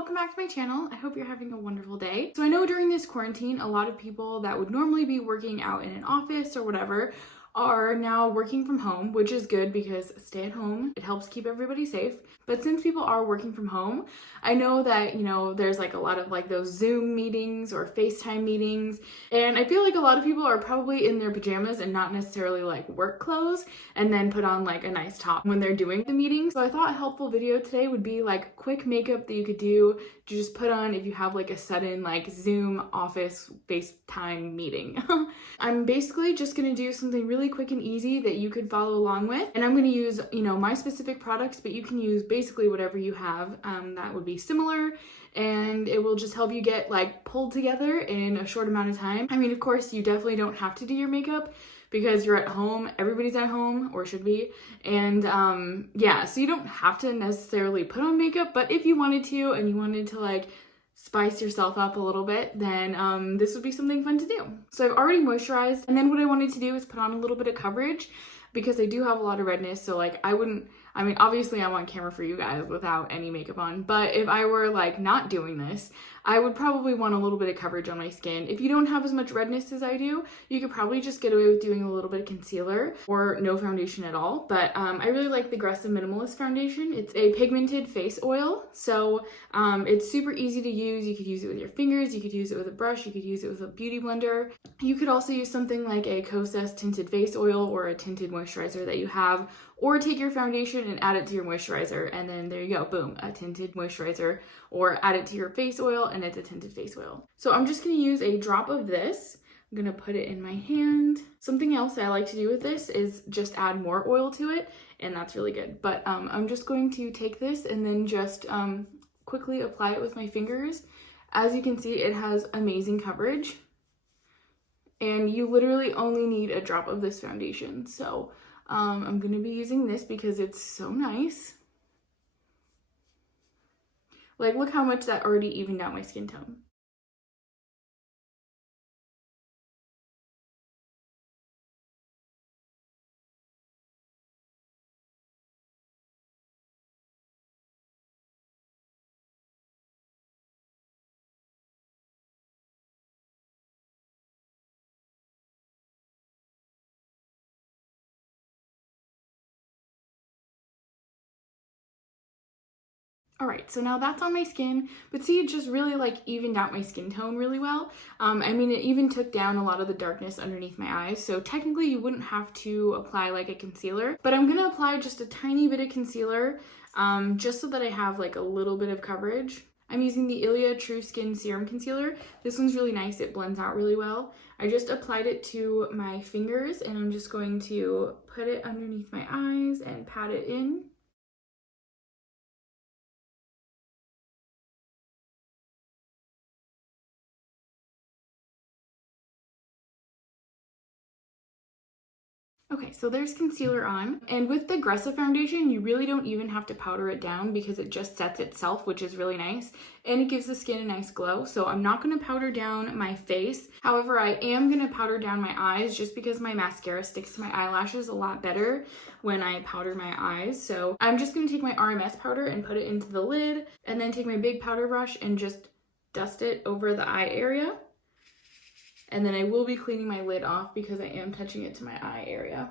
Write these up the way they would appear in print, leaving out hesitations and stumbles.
welcome back to my channel. I hope you're having a wonderful day. So I know during this quarantine, a lot of people that would normally be working out in an office or whatever are now working from home, which is good because stay at home, it helps keep everybody safe. But since people are working from home, I know that, there's like a lot of like those Zoom meetings or FaceTime meetings. And I feel like a lot of people are probably in their pajamas and not necessarily like work clothes and then put on like a nice top when they're doing the meeting. So I thought a helpful video today would be like quick makeup that you could do to just put on if you have like a sudden like Zoom office FaceTime meeting. I'm basically just gonna do something really quick and easy that you could follow along with. And I'm gonna use, my specific products, but you can use basically whatever you have that would be similar, and it will just help you get like pulled together in a short amount of time. I mean, of course, you definitely don't have to do your makeup because you're at home, everybody's at home, or should be, and yeah, so you don't have to necessarily put on makeup, but if you wanted to and you wanted to like spice yourself up a little bit, then this would be something fun to do. So I've already moisturized, and then what I wanted to do is put on a little bit of coverage because I do have a lot of redness, so like obviously I'm on camera for you guys without any makeup on, but if I were like not doing this, I would probably want a little bit of coverage on my skin. If you don't have as much redness as I do, you could probably just get away with doing a little bit of concealer or no foundation at all. But I really like the Gressa Minimalist foundation. It's a pigmented face oil, so it's super easy to use. You could use it with your fingers, you could use it with a brush, you could use it with a beauty blender. You could also use something like a Kosas tinted face oil or a tinted moisturizer that you have, or take your foundation and add it to your moisturizer, and then there you go, boom, a tinted moisturizer, or add it to your face oil and it's a tinted face oil. So I'm just gonna use a drop of this. I'm gonna put it in my hand. Something else I like to do with this is just add more oil to it, and that's really good. But I'm just going to take this and then just quickly apply it with my fingers. As you can see, it has amazing coverage, and you literally only need a drop of this foundation. So I'm going to be using this because it's so nice. Like, look how much that already evened out my skin tone. All right, so now that's on my skin, but see, it just really like evened out my skin tone really well. It even took down a lot of the darkness underneath my eyes, so technically you wouldn't have to apply like a concealer, but I'm gonna apply just a tiny bit of concealer just so that I have like a little bit of coverage. I'm using the Ilia True Skin Serum Concealer. This one's really nice, it blends out really well. I just applied it to my fingers, and I'm just going to put it underneath my eyes and pat it in. Okay, so there's concealer on, and with the Gressa foundation, you really don't even have to powder it down because it just sets itself, which is really nice, and it gives the skin a nice glow. So I'm not going to powder down my face. However, I am going to powder down my eyes just because my mascara sticks to my eyelashes a lot better when I powder my eyes. So I'm just going to take my RMS powder and put it into the lid, and then take my big powder brush and just dust it over the eye area. And then I will be cleaning my lid off because I am touching it to my eye area.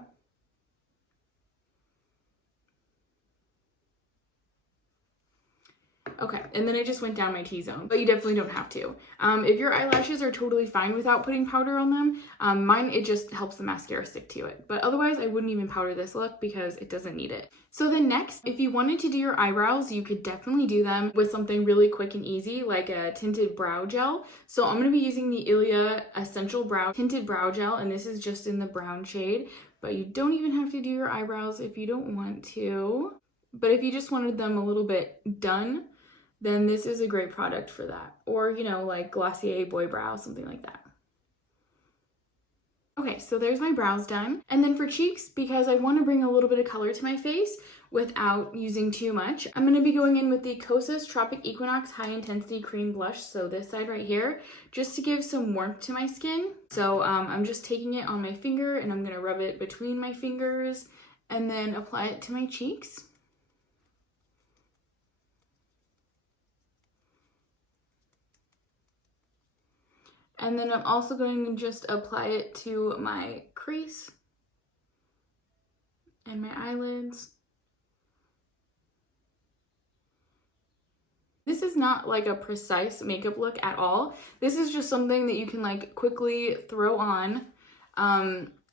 Okay, and then I just went down my T-zone, but you definitely don't have to. If your eyelashes are totally fine without putting powder on them, mine, it just helps the mascara stick to it. But otherwise, I wouldn't even powder this look because it doesn't need it. So then next, if you wanted to do your eyebrows, you could definitely do them with something really quick and easy, like a tinted brow gel. So I'm gonna be using the Ilia Essential Brow Tinted Brow Gel, and this is just in the brown shade, but you don't even have to do your eyebrows if you don't want to. But if you just wanted them a little bit done, then this is a great product for that. Or, like Glossier Boy Brow, something like that. Okay, so there's my brows done. And then for cheeks, because I want to bring a little bit of color to my face without using too much, I'm going to be going in with the Kosas Tropic Equinox High Intensity Cream Blush, so this side right here, just to give some warmth to my skin. So I'm just taking it on my finger, and I'm going to rub it between my fingers and then apply it to my cheeks. And then I'm also going to just apply it to my crease and my eyelids. This is not like a precise makeup look at all. This is just something that you can like quickly throw on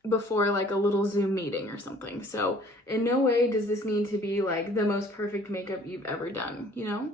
before like a little Zoom meeting or something. So in no way does this need to be like the most perfect makeup you've ever done, you know?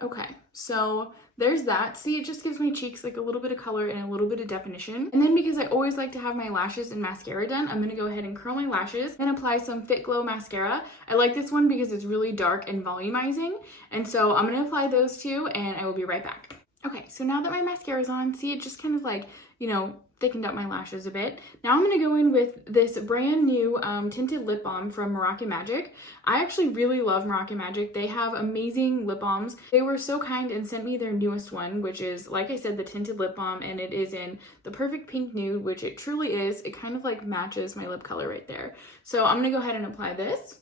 Okay, so there's that. See, it just gives my cheeks like a little bit of color and a little bit of definition. And then because I always like to have my lashes and mascara done, I'm gonna go ahead and curl my lashes and apply some FitGlow mascara. I like this one because it's really dark and volumizing. And so I'm gonna apply those two and I will be right back. Okay, so now that my mascara is on, see, it just kind of like, you know, thickened up my lashes a bit. Now I'm gonna go in with this brand new tinted lip balm from Moroccan Magic. I actually really love Moroccan Magic. They have amazing lip balms. They were so kind and sent me their newest one, which is, like I said, the tinted lip balm, and it is in the perfect pink nude, which it truly is. It kind of like matches my lip color right there. So I'm gonna go ahead and apply this.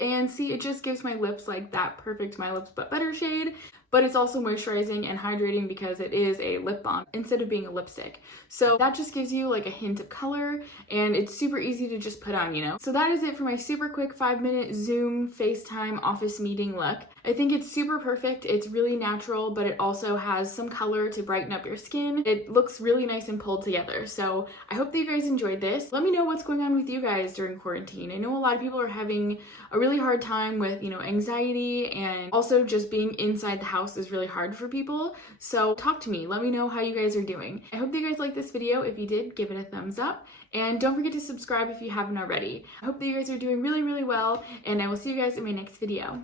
And see, it just gives my lips like that perfect My Lips But Better shade, but it's also moisturizing and hydrating because it is a lip balm instead of being a lipstick. So that just gives you like a hint of color, and it's super easy to just put on, you know? So that is it for my super quick 5-minute Zoom FaceTime office meeting look. I think it's super perfect. It's really natural, but it also has some color to brighten up your skin. It looks really nice and pulled together. So I hope that you guys enjoyed this. Let me know what's going on with you guys during quarantine. I know a lot of people are having a really hard time with, you know, anxiety, and also just being inside the house is really hard for people. So talk to me. Let me know how you guys are doing. I hope that you guys liked this video. If you did, give it a thumbs up. And don't forget to subscribe if you haven't already. I hope that you guys are doing really, really well, and I will see you guys in my next video.